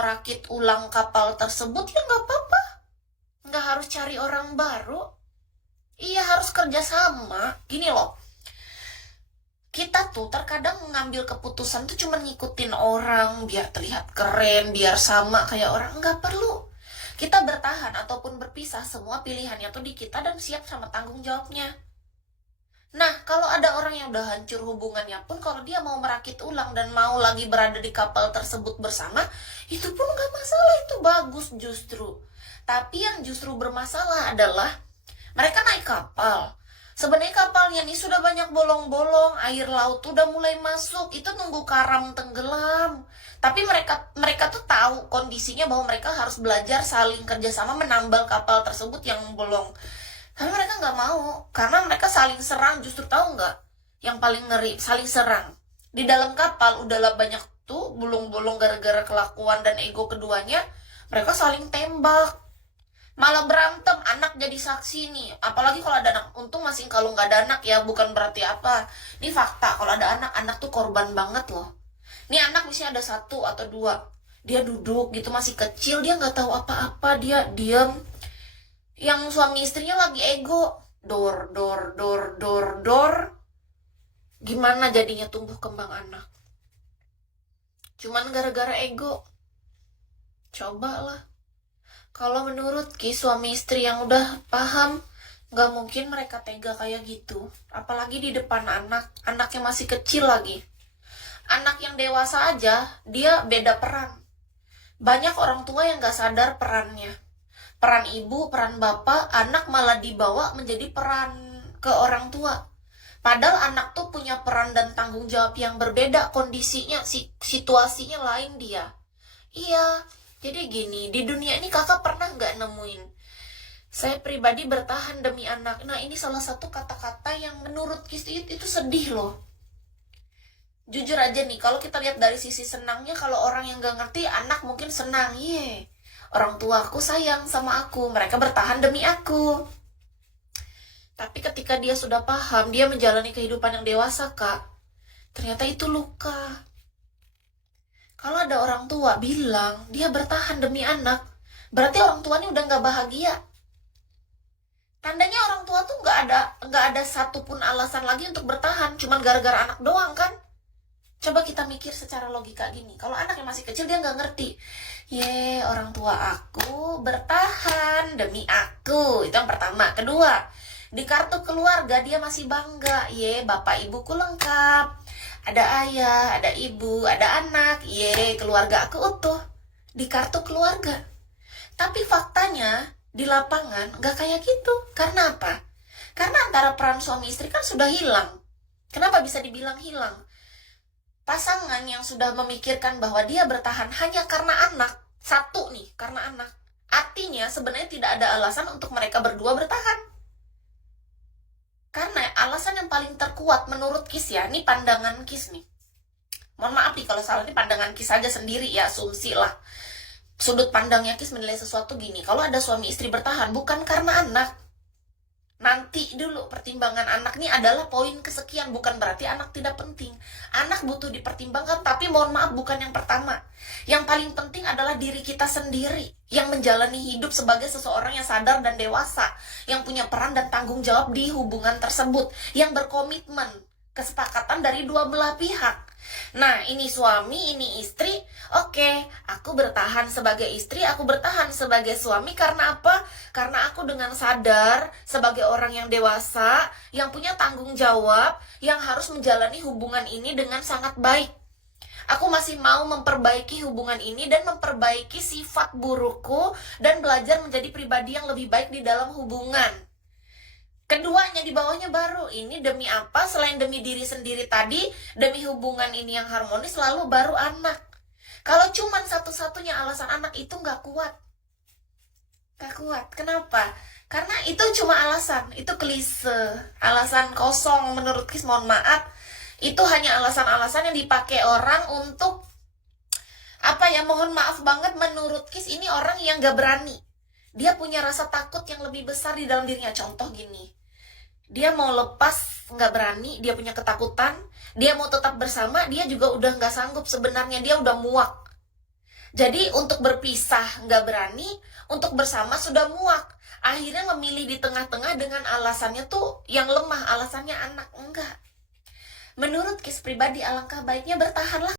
merakit ulang kapal tersebut, ya nggak apa-apa. Nggak harus cari orang baru. Iya, harus kerjasama. Gini loh, kita tuh terkadang mengambil keputusan tuh cuma ngikutin orang biar terlihat keren, biar sama kayak orang. Nggak perlu. Kita bertahan ataupun berpisah, semua pilihannya tuh di kita dan siap sama tanggung jawabnya. Nah, kalau ada orang yang udah hancur hubungannya pun, kalau dia mau merakit ulang dan mau lagi berada di kapal tersebut bersama, itu pun nggak masalah, itu bagus justru. Tapi yang justru bermasalah adalah mereka naik kapal. Sebenarnya kapalnya nih sudah banyak bolong-bolong, air laut udah mulai masuk, itu nunggu karam tenggelam. Tapi mereka tuh tahu kondisinya bahwa mereka harus belajar saling kerjasama menambal kapal tersebut yang bolong. Tapi mereka nggak mau, karena mereka saling serang. Justru tahu nggak? Yang paling ngeri, saling serang. Di dalam kapal udahlah banyak tuh bolong-bolong gara-gara kelakuan dan ego keduanya. Mereka saling tembak, malah berantem, anak jadi saksi nih. Apalagi kalau ada anak. Untung masih kalau nggak ada anak ya, bukan berarti apa. Ini fakta, kalau ada anak tuh korban banget loh. Ini anak misalnya ada 1 atau 2, dia duduk gitu masih kecil, dia nggak tahu apa-apa, dia diam. Yang suami istrinya lagi ego, dor dor dor dor dor. Gimana jadinya tumbuh kembang anak? Cuman gara-gara ego. Cobalah. Kalau menurut Ki, suami istri yang udah paham, nggak mungkin mereka tega kayak gitu. Apalagi di depan anak, anaknya masih kecil lagi. Anak yang dewasa aja, dia beda peran. Banyak orang tua yang nggak sadar perannya. Peran ibu, peran bapak, anak malah dibawa menjadi peran ke orang tua. Padahal anak tuh punya peran dan tanggung jawab yang berbeda, kondisinya, situasinya lain dia. Iya, jadi gini, di dunia ini kakak pernah nggak nemuin? Saya pribadi bertahan demi anak. Nah, ini salah satu kata-kata yang menurut Kisti itu sedih loh. Jujur aja nih, kalau kita lihat dari sisi senangnya, kalau orang yang gak ngerti, anak mungkin senang. Ye, orang tuaku sayang sama aku, mereka bertahan demi aku. Tapi ketika dia sudah paham, dia menjalani kehidupan yang dewasa, Kak, ternyata itu luka. Kalau ada orang tua bilang dia bertahan demi anak, berarti orang tuanya udah gak bahagia. Tandanya orang tua tuh nggak ada satupun alasan lagi untuk bertahan, cuman gara-gara anak doang kan? Coba kita mikir secara logika gini, kalau anak yang masih kecil dia nggak ngerti. Ye, orang tua aku bertahan demi aku. Itu yang pertama. Kedua, di kartu keluarga dia masih bangga. Ye, bapak ibuku lengkap. Ada ayah, ada ibu, ada anak. Ye, keluarga aku utuh. Di kartu keluarga. Tapi faktanya, di lapangan nggak kayak gitu. Karena apa? Karena antara peran suami istri kan sudah hilang. Kenapa bisa dibilang hilang? Pasangan yang sudah memikirkan bahwa dia bertahan hanya karena anak, satu nih, karena anak. Artinya sebenarnya tidak ada alasan untuk mereka berdua bertahan. Karena alasan yang paling terkuat menurut Kis ya, ini pandangan Kis nih. Mohon maaf nih kalau salah, ini pandangan Kis aja sendiri ya, asumsi lah. Sudut pandangnya Kis menilai sesuatu gini, kalau ada suami istri bertahan bukan karena anak. Nanti dulu pertimbangan anak ini adalah poin kesekian, bukan berarti anak tidak penting. Anak butuh dipertimbangkan, tapi mohon maaf bukan yang pertama. Yang paling penting adalah diri kita sendiri yang menjalani hidup sebagai seseorang yang sadar dan dewasa, yang punya peran dan tanggung jawab di hubungan tersebut, yang berkomitmen, kesepakatan dari dua belah pihak. Nah, ini suami, ini istri. Oke, aku bertahan sebagai istri, aku bertahan sebagai suami. Karena apa? Karena aku dengan sadar sebagai orang yang dewasa, yang punya tanggung jawab, yang harus menjalani hubungan ini dengan sangat baik. Aku masih mau memperbaiki hubungan ini dan memperbaiki sifat burukku dan belajar menjadi pribadi yang lebih baik di dalam hubungan. Keduanya di bawahnya baru, ini demi apa? Selain demi diri sendiri tadi, demi hubungan ini yang harmonis, lalu baru anak. Kalau cuman satu-satunya alasan anak itu nggak kuat. Nggak kuat, kenapa? Karena itu cuma alasan, itu klise. Alasan kosong menurut Kis, mohon maaf. Itu hanya alasan-alasan yang dipakai orang untuk, apa ya, mohon maaf banget menurut Kis, ini orang yang nggak berani. Dia punya rasa takut yang lebih besar di dalam dirinya. Contoh gini, dia mau lepas nggak berani, dia punya ketakutan. Dia mau tetap bersama, dia juga udah nggak sanggup sebenarnya, dia udah muak. Jadi untuk berpisah nggak berani, untuk bersama sudah muak. Akhirnya memilih di tengah-tengah dengan alasannya tuh yang lemah, alasannya anak. Enggak. Menurut Kis pribadi, alangkah baiknya bertahanlah